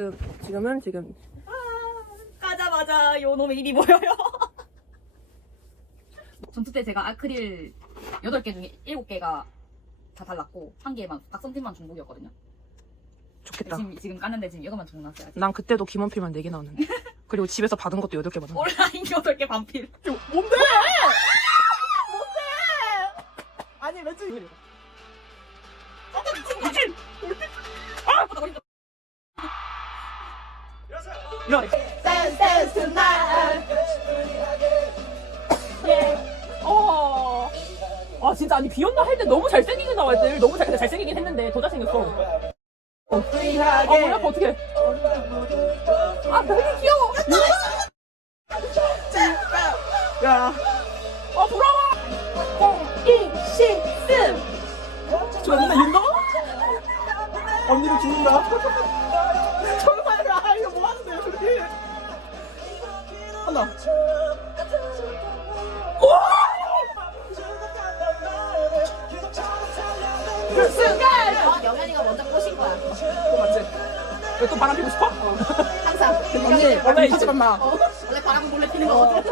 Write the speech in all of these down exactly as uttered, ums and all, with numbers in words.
지금 지금은 지금 까자마자 요놈의 입이 보여요. 전투 때 제가 아크릴 여덟 개 중에 일곱 개가 다 달랐고 한 개만 박성진만 중복이었거든요. 좋겠다. 지금 지금 깠는데 지금 이거만 중복 났어요. 난 그때도 김원필만 네 개 나왔는데. 그리고 집에서 받은 것도 여덟 개 받았는데. 온라인 여덟 개 반필. 뭔데? 뭔데? 아니 왠지 미친. 이런. Dance, dance tonight. 어. 아 진짜 아니 비온나 할 때 너무 잘생기게 나와 애들. 너무 잘 잘생기긴 했는데 더 잘생겼어. 어. 아 몰라 어떻게? 아 너무 귀여워. 야. 아 부러워. 이시슴. 저 맨날 윤도? 언니를 죽는다. 정말 아 이거 뭐 하는데요 둘이? 하나. 그 순간! 어, 영현이가 먼저 꼬신 거야. 그거 맞지? 왜 또 바람 피고 싶어? 항상. 언니 원래 있지 마. 어, 원래 바람 몰래 피는 거거든.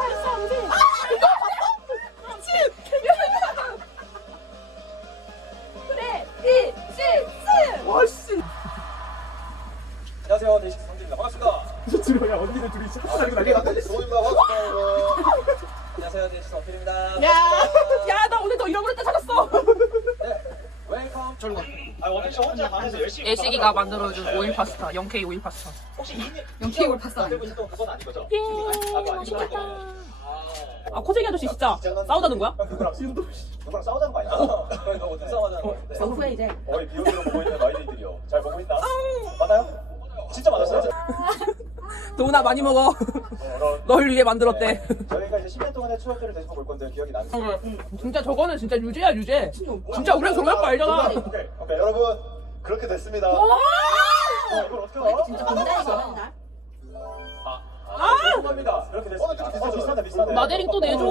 그래 이시스 와씨 안녕하세요, 데이식스 성진입니다. 반갑습니다. 지금 야 언니들 둘이 샷 사리고 난리가 났다. 로입니다. 반갑습니다. 안녕하세요, 데이식스 어필입니다. 야나 오늘 너 잃어버릴 때 찾았어. 네, 웰컴. 절로. 아, 원필 씨 혼자 방에서 열심히. 예식이가 만들어준 오일 파스타 영 케이 오일 파스타. 혹시 이미 영케이 올 파스타 만들고 있었던 그건 아닌 거죠? 예 아, 그거 아니죠? 맛있겠다. 아, 아 코쟁이 아저씨 진짜 싸우자는 거야? 누구랑 누구랑 싸우자는 거 아니야? 그래, 너 어떻게 싸우자는 거 같은데? 정수야 이제. 어이 비오기로 보고 있는 아이들이요. 잘 보고 있나? 맞아요? 진짜 맞았어요? 도훈아 많이 먹어. 네, 여러분. 널 위해 만들었대. 저희가 이제 십 년 동안의 추억들을 되짚어 볼 건데 기억이 나는. 진짜 저거는 진짜 유죄야 유죄. 진짜 우리랑 결혼할 거 알잖아. 오케이, 오케이, 여러분 그렇게 됐습니다. 어, 이걸 어떻게 알아? 진짜 굉장히 저런 날. 아, 아, 죄송합니다. 이렇게 됐습니다. 어, 비슷하다, 비슷하다. 마데링 또 내줘.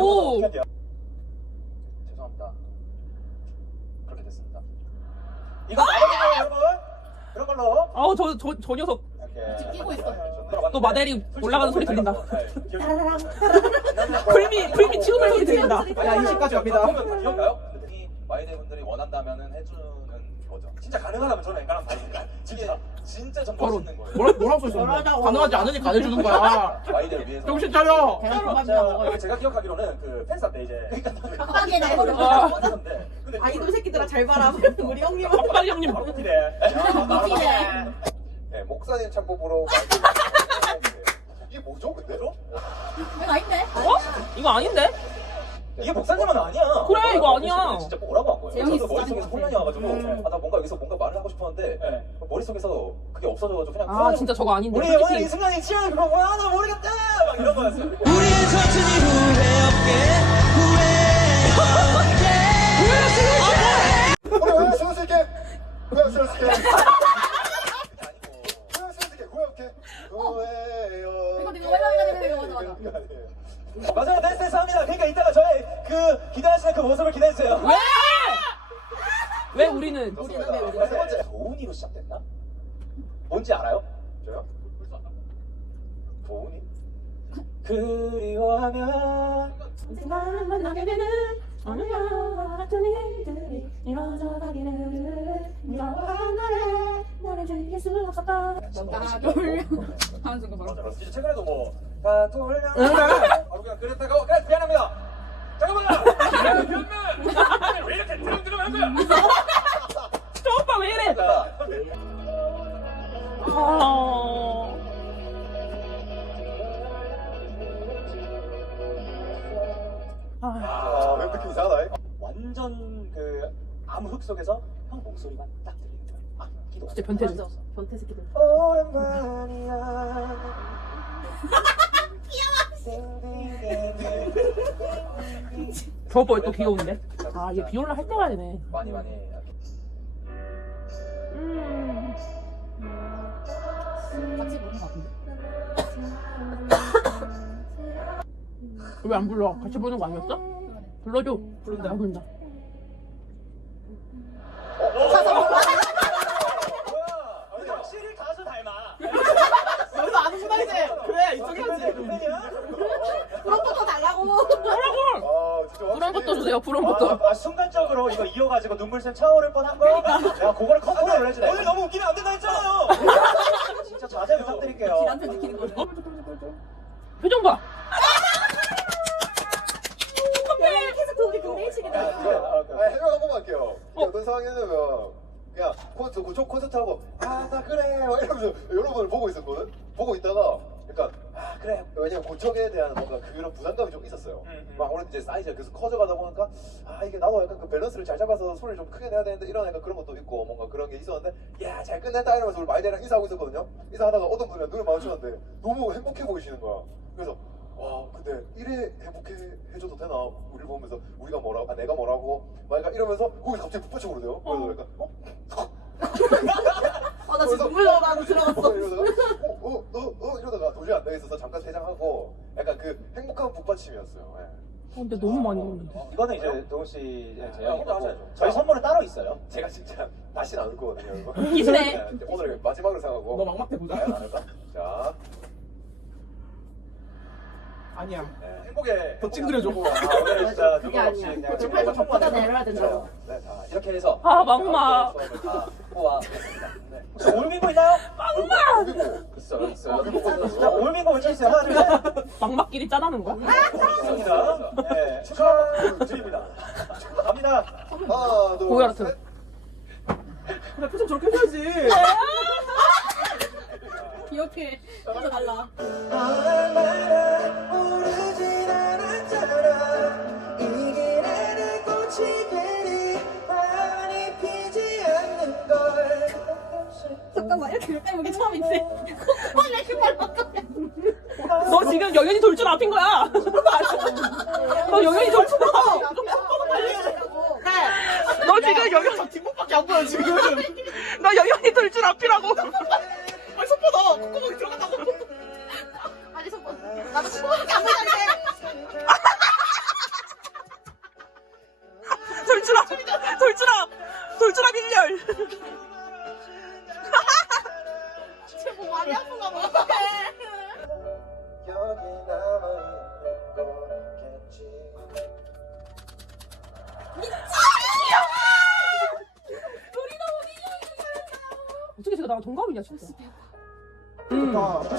죄송합니다. 그렇게 됐습니다. 이거 마데링이에요, 여러분. 그런 걸로. 아우 저 저 저 녀석 이렇게 끼고 있어. 또 마데링 올라가는 소리 들린다. 따라랑. 불미 불미 치우는 소리 들린다. 야, 이십까지 갑니다. 기억나요? 마이데 분들이 원한다면은 해주는 거죠. 진짜 가능하다면 저는 앵간한 바입니다. 진짜 진짜 전 바로 멋있는 거예요. 뭐라 뭐라고 써있었는데? 가능하지 않으니까 안 해주는 거야. 마이데를 위해서. 정신 차려. 계란 고맙다 먹어. 제가, 제가 기억하기로는 그 팬사인데 이제 깜빡이네. 팬사인데 근데 아이돌 새끼들아 잘 봐라. 우리 형님. 빡빡이 형님. 바로 웃기네. 웃기네. 네, 목사님 창법으로 이게 뭐죠 근데? 이거 아닌데? 어? 이거 아닌데? 이게 목사님은 아니야. 그래, 이거 아니야. 진짜 뭐라고 한 거예요? 재영이 저도 진짜 머릿속에서 같아. 혼란이 와가지고 음. 아 나 뭔가 여기서 뭔가 말을 하고 싶었는데 머릿속에서 그게 없어져가지고 그냥 아 진짜 저거 아닌데. 우리 오늘 이 솔직히 순간이 취한 그거 뭐야 나 모르겠다 막 이런 거였어요. 우리의 서툰이 후회 없게 후회 우리 왜 쓸 수 있게 왜 쓸 수 있게 왜 쓸 수 있게 후회 없게 후회요. 이거 이거 맞아 맞아 맞아 맞아. 맞아요, 댄스 댄스 합니다. 그러니까 이따가 저의 그 기대하시는 그 모습을 기대해주세요. 왜? 왜 우리는? 우리는 왜 우리는 세 번째 도훈이로 시작됐나? 뭔지 알아요? 저요? 도훈이? 그리워하면 나를 만나게 되는 어느냐 같은 일들이 이루어져가기를 네가 나를 나를 즐길 수 없었다. 나 돌려 하는 순간 바로. 맞아, 맞아. 진짜 최근에도 뭐다 돌려 바로 그냥 그랬다가 그래 미안합니다. 잠깐만요. 미안해. 왜 이렇게 드럼드럼한 거야? 저 오빠 왜 이래? 아... 아... 아, 왜 느낌 이상하다. 완전 그 아무 흙 속에서 형 목소리만 딱 들리는 거야. 아, 기도. 진짜 변태지. 변태 새끼들. 오랜만이야. 저 오빠 왜 또 귀여운데? 아 얘 비올라 할 때가 되네. 많이 많이. 음... 같이 보는 거 같은데. 왜 안 불러? 같이 보는 거 아니었어? 불러줘. 부른다. 안 부른다. 뭐야? 확실히 가수 닮아. 팬이야? 프로포터 달라고. 아 진짜 불안부터 주세요. 불안부터. 아, 아, 순간적으로 이거 이어가지고 눈물샘 차오를 뻔한 거. 내가 그거를 컨트롤을 해주네. 오늘 너무 웃기면 안 된다 했잖아요. 진짜 자제 부탁드릴게요. 길한테 느끼는 거죠. 표정 봐. 원래 계속 거기 동네 일치게 돼. 아, 해명 한 번만 할게요. 어떤 상황이냐면 그냥 콘서트 그쪽 콘서트 하고 아 나 그래 막 이러면서 여러분을 보고 있었거든. 보고 있다가 약간 아 그래 왜냐면 고척에 대한 뭔가 그런 부담감이 좀 있었어요. 음, 음. 막 아무래도 이제 사이즈가 계속 커져가다 보니까 아 이게 나도 약간 그 밸런스를 잘 잡아서 소리를 좀 크게 내야 되는데 이런 약간 그런 것도 있고 뭔가 그런 게 있었는데 야 잘 끝냈다 이러면서 우리 마이데랑 인사하고 있었거든요. 인사하다가 어떤 분이랑 눈을 마주쳤는데 너무 행복해 보이시는 거야. 그래서 와 근데 이래 행복해 해줘도 되나 우리를 보면서 우리가 뭐라고 아 내가 뭐라고 막 약간 이러면서 거기서 갑자기 북받쳐 오르대요. 그래서 약간 어? 아, 나 지금 눈물 나고 들어갔어. 어, 이러다가 어? 어? 너? 어? 이러다가 도저히 안 되겠어서 잠깐 퇴장하고 약간 그 행복한 북받침이었어요. 예. 어, 근데 너무 많이 먹는데. 이거는 이제 동훈 씨의 네, 제안이고 하셔야죠. 저희 선물은 따로 있어요. 제가 진짜 다시는 안 올 거거든요. 이거. 기술해. 네, 오늘 마지막으로 생각하고 너 막막해 보자. 네, 안 할까? 자 아니야. 네. 행복해. 더 찡그려줘. 아, 오늘 진짜 그게 누구 없이 아니야. 그냥 저 팔도 접어다 내려야 된다고. 네, 자 이렇게 해서 아, 막마. 수업을 다 뽑아보겠습니다. 네. 혹시 올민고 있나요? 그리고 있어요, 있어요. 있어요. 자, 올민고 먼저 있어요. 하나, 둘, 셋. 막막끼리 짜다는 거야? 있습니다. 네, 축하 드립니다. 갑니다. 하나 둘 고혈압. 셋. 그래, 표정 저렇게 해야지. 기억해. 진짜 달라. 잠깐만, 이렇게 가까이 오기 처음인데. 아, 왜 이렇게 빨라? 너 지금 영현이 돌줄 앞인 거야. 너 영현이 돌줄 앞. 너 지금 영현 뒷목밖에 안 보여 지금. 너 영현이 돌줄 앞이라고. 아니 손보다 콧구멍이 들어간다고. 아니, 손 나도 손밖에 안 보이는데. 돌줄 앞. 돌줄 앞. 돌줄 앞 일렬. 쟤뭐 많이 아픈가 봐. 여기 남아있는 거겠지. 어떻게 제가 나랑 동갑이냐 진짜. 음. 음.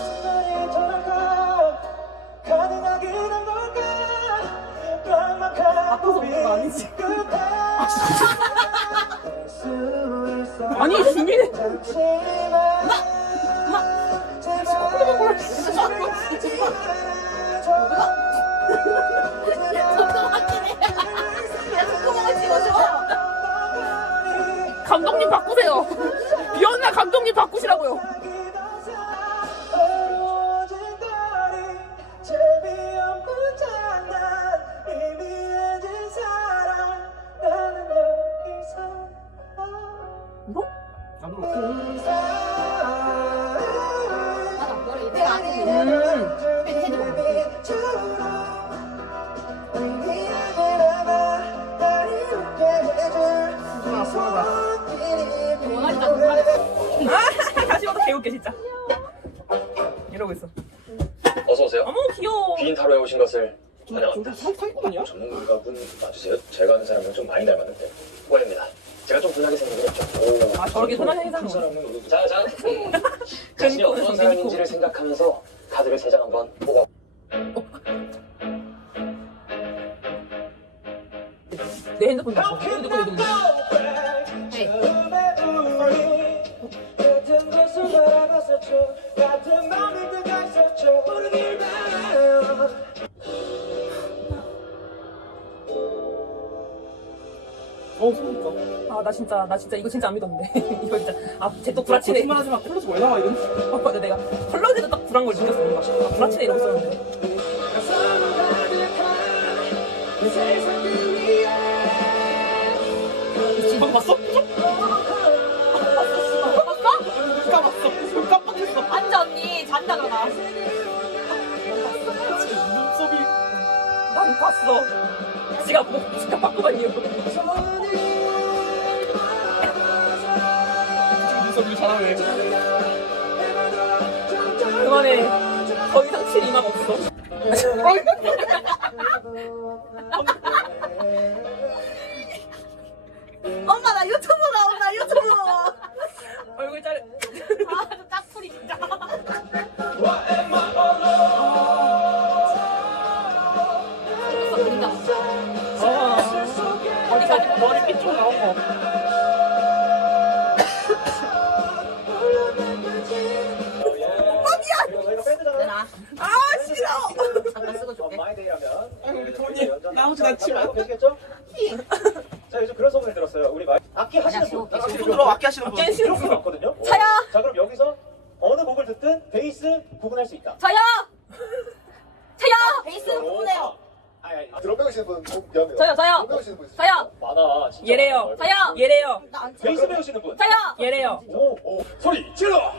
아파서 그런 거 아니지? 아니 주민이 감독님 바꾸세요. 비었나 감독님 바꾸시라고요. 울어? 안 울어. 맞아, 머리 내가 안 했는데. 원하지 않는 아, 다시 봐도 개웃겨 진짜. 이러고 있어. 어서 오세요. 어머 귀여워. 귀인 타로에 오신 것을 환영합니다. 사기꾼이야? 전문가 분 맞으세요? 제가 아는 사람은 좀 많이 닮았는데 오해입니다. 제가 좀 분하게 생긴 거 없죠? 오, 아 저렇게 선하게 큰 생각하는 거. 사람은 자자 자신이 어떤 큰 사람인지를 생각하면서 카드를 세 장 한번 뽑아. 내 핸드폰 봐. 핸드폰 핸드폰. 어, 그러니까. 아, 나 진짜, 나 진짜 이거 진짜 안 믿었는데. 이거 진짜. 아, 쟤또 구라치네. 거짓말하지 마. 컬러지 왜 나와, 이런. 아, 맞아. 내가 컬러지도 딱 불안 걸 느꼈어. 뭔가. 아, 구라치네 이러고 있었는데. 지방 봤어? 깜빡했어. 깜빡했어. 앉아, 언니. 잔다, 그러나. 눈썹이. 난 봤어. 지가 뭐, 지가 바꾸만 이유. 눈썹이 잘하네. 그만해. 더 이상 칠 이만 없어. 엄마 나 유튜브 나온다 유튜브. 얼굴 자르. 아 짝풀이 진짜. 어. 어디까지 머리빛 좀 나오고. 그리고 저희가 밴드잖아요. 아 싫어. 잠깐 쓰고 줄게. 마이데이라면 우리 돈이 나오진 않지만. 계시겠죠? 자 요즘 그런 소문이 들었어요. 우리 마이 악기 하시는 분. 아니야, 손 들어 악기 하시는 분. 깬 싫어. 이런 분 없거든요. 차야! 자 그럼 여기서 어느 곡을 듣든 베이스 구분할 수 있다. 자야! 자야! 베이스 부분해요. 아니 아니. 드럼 배우시는 분 어, 미안해요. 저요, 저요. 드럼 배우시는 분 있어요? 자야! 많아. 진짜 얘래요. 많아. 자야! 얘래요. 나안 베이스 배우시는 분. 자야! 얘래요. 오, 오. 소리 질러.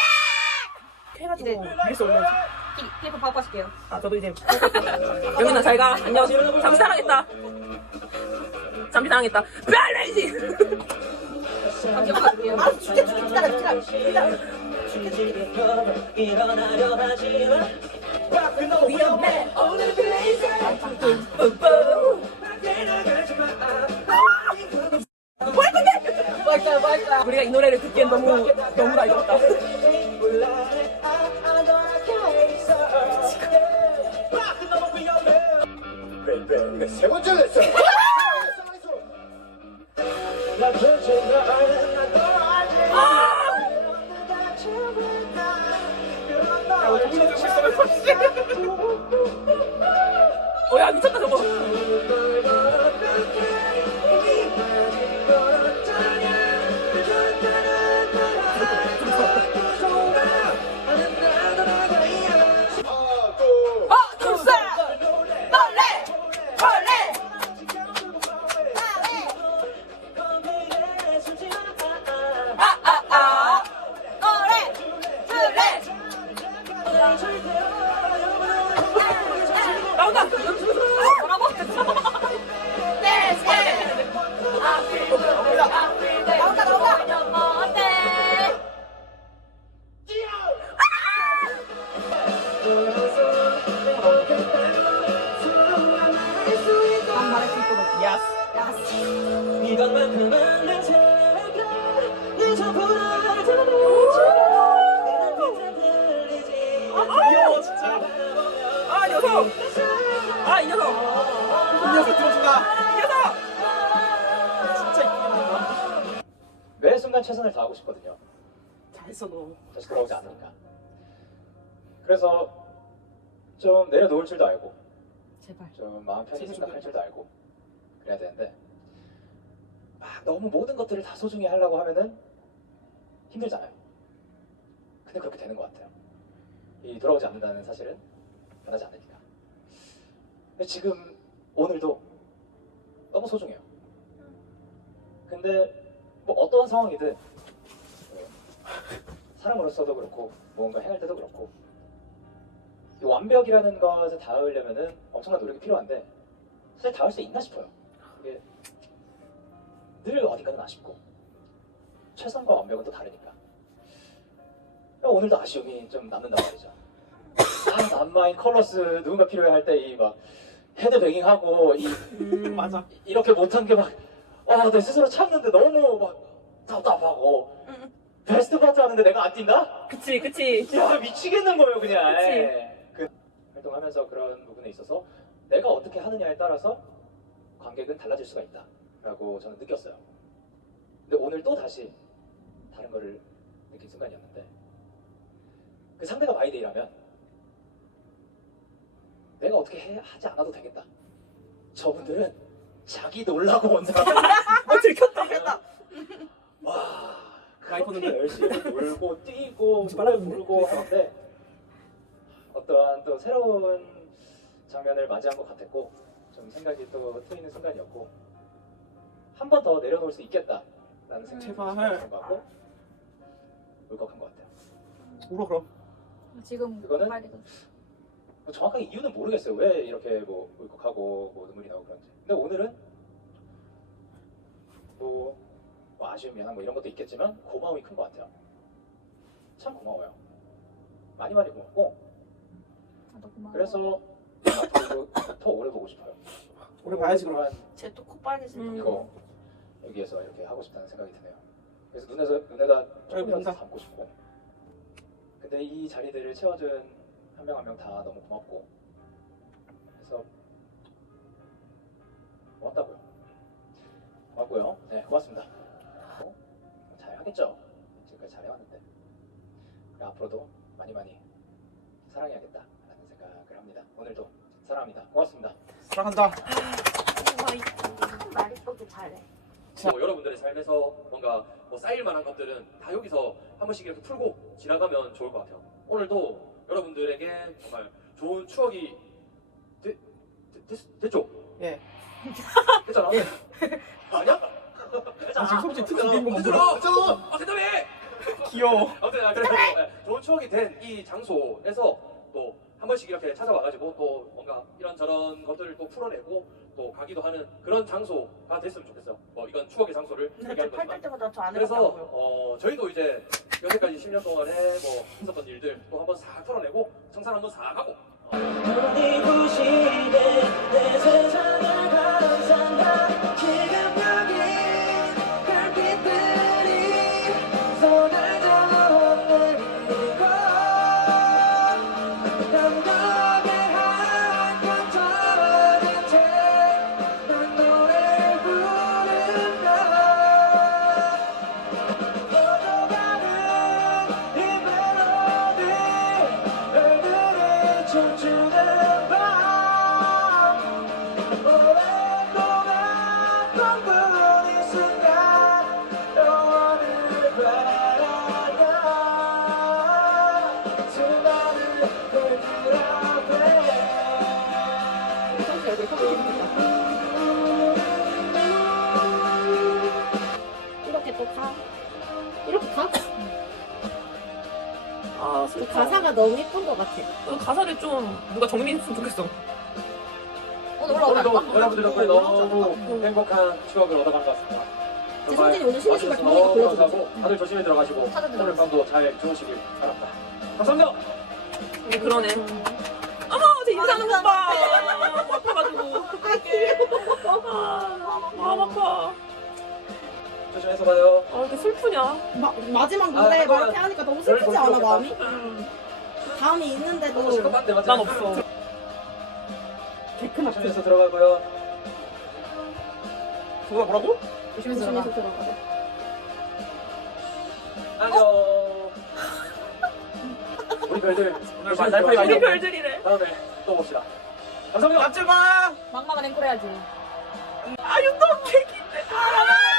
해가지고 밀수 올려야지. 클리프 파악하실게요. 아 저도 이제 영민아 잘가. 안녕. 잠시 사랑했다. 잠시 사랑했다. 벨레이지. 잠시 파악할게요. 아 죽게 죽게 기다려 기다려 기다려. 일어나려 하지마 위험해. 오늘 블레이즈. 뭐할까요 뭐할까요. 우리가 이 노래를 듣기엔 너무 너무 나이 들었다. 네, 세 번째 레슨. 어야 미쳤다 저거. 어 둘셋 벌레 벌레. 아아아 거래 둘레. 나온다. 뭐라고? 네네. 나온다 나온다. 어때? 난 말할 수 있도록. 야스. 이것만큼은 내 생각 네 전부를 귀여워 진짜. 아 녀석. 아 이 녀석. 이 녀석 들어준다. 이 녀석. 진짜 이쁘다. 매 순간 최선을 다하고 싶거든요. 잘했어 너. 다시 돌아오지 않으니까. 그래서 좀 내려놓을 줄도 알고 제발. 좀 마음 편히 생각할 줄도 알고 그래야 되는데 막 너무 모든 것들을 다 소중히 하려고 하면은 힘들잖아요. 근데 그렇게 되는 것 같아요. 이 돌아오지 않는다는 사실은 변하지 않으니까. 근데 지금 오늘도 너무 소중해요. 근데 뭐 어떠한 상황이든 뭐 사람으로서도 그렇고 무언가 행할 때도 그렇고 이 완벽이라는 것에 닿으려면은 엄청난 노력이 필요한데 사실 닿을 수 있나 싶어요. 이게 늘 어딘가는 아쉽고 최선과 완벽은 또 다르니까. 오늘도 아쉬움이 좀 남는단 말이죠. 아, 남마인 컬러스 누군가 필요해 할 때 이 막 헤드뱅잉하고 이 음 맞아. 이렇게 못한 게 막 아, 내 스스로 참는데 너무 막 답답하고 베스트 파트 하는데 내가 안 뛴다? 그치 그치. 야 미치겠는 거예요 그냥. 그치. 그 활동하면서 그런 부분에 있어서 내가 어떻게 하느냐에 따라서 관객은 달라질 수가 있다라고 저는 느꼈어요. 근데 오늘 또 다시 다른 거를 느낀 순간이었는데 그 상대가 마이데이라면 내가 어떻게 해, 하지 않아도 되겠다. 저분들은 자기 놀라고 온 사람. 어 들켰다. 됐다. 와 많이 그렇게 보는데? 열심히 놀고 뛰고 오지 노래 말아야겠네. 부르고 하는데 어떠한 또 새로운 장면을 맞이한 것 같았고 좀 생각이 또 트이는 순간이었고 한 번 더 내려놓을 수 있겠다라는 생각이 제발. 들었던 것 같고 울컥한 것 같아요. 울어 그럼. 지금 그거는 빨개져. 뭐 정확하게 이유는 모르겠어요. 왜 이렇게 뭐 울컥하고 뭐 눈물이 나고 그런지. 근데 오늘은 뭐, 뭐 아쉬움, 미안함 뭐 이런 것도 있겠지만 고마움이 큰 것 같아요. 참 고마워요. 많이 많이 고맙고 나도 고마워. 그래서 앞으로도 더 오래 보고 싶어요. 오래 봐야지, 그럼. 한 쟤또 코 빨개진다. 음. 이거 여기에서 이렇게 하고 싶다는 생각이 드네요. 그래서 눈에서 눈에다 조금이라도 본다. 담고 싶고. 근데 이 자리들을 채워준 한 명 한 명 다 너무 고맙고. 그래서 고맙다고요. 고맙고요. 네, 고맙습니다. 어? 잘 하겠죠. 지금까지 잘 해왔는데. 그리고 앞으로도 많이 많이 사랑해야겠다라는 생각을 합니다. 오늘도 사랑합니다. 고맙습니다. 사랑한다. 말 이쁘게 잘해. 뭐 여러분들의 삶에서 뭔가 뭐 쌓일 만한 것들은 다 여기서 한 번씩 이렇게 풀고 지나가면 좋을 것 같아요. 오늘도 여러분들에게 정말 좋은 추억이 되, 되, 됐, 됐죠? 예. 됐잖아. 아니야? 아, 지금 솔직히 특히 빈거 됐잖아. 만들어. 아 대답해. 귀여워. 아무튼 아, 그래서 네, 좋은 추억이 된 이 장소에서 또 한 번씩 이렇게 찾아와가지고 또 뭔가 이런저런 것들을 또 풀어내고 또 가기도 하는 그런 장소가 됐으면 좋겠어요. 뭐 이건 추억의 장소를 얘기하는 팔 거지만. 때마다 저 안에 그래서 갔다고요. 어, 저희도 이제 여태까지 십 년 동안에 뭐 있었던 일들 또 한번 싹 털어내고 청산 한번 싹 하고 어, 네 부시게 내 세상을 감상한 지금 여기 별빛들이 손을 잡아내리고 감격의 한편 떨어진 채난 노래를 부른다 퍼져가는 이 멜로디 별들이 춤추는 밤 오랫동안 꿈꾼 이 순간 영원을 바라다 수많은 별들 앞에 이렇게 또 가. 이렇게 가? 아, 그 슬퍼. 가사가 너무 예쁜 것 같아. 그 가사를 좀 누가 정리했으면 좋겠어. 오늘 올라오면 오늘도 안 봐? 여러분들 덕분에 너무 행복한 추억을 얻어간 것 같습니다. 제 성진이 오늘 쉬는 시간 와주셔서 보니까 너무 불러주지. 감사하고 다들 조심히 들어가시고 찾아 들어가세요. 오늘 밤도 잘 주무시길 바랍니다. 감사합니다. 네, 그러네. 어머, 제 인사하는 것 봐. 너무 아파가지고. 아, 마음 아파. 조심해서 가요. 아, 왜 이렇게 슬프냐? 마, 마지막 아, 노래 잠깐만. 막 이렇게 하니까 너무 슬프지 않아, 마음이? 음, 다음이 있는데도 너무 실컷한데 맞지? 난 없어. 개큰 조심해서 들어가고요. 누가 뭐라고? 조심해서 들어가. 조심해서 들어가. 안녕. 우리 별들 오늘 조심히 날파리 많이 우리 들어가시고 별들이래. 다음에 또 봅시다. 감사합니다. 납질 마! 막막한 앵콜 해야지. 아, 윤동 개기인데. 아,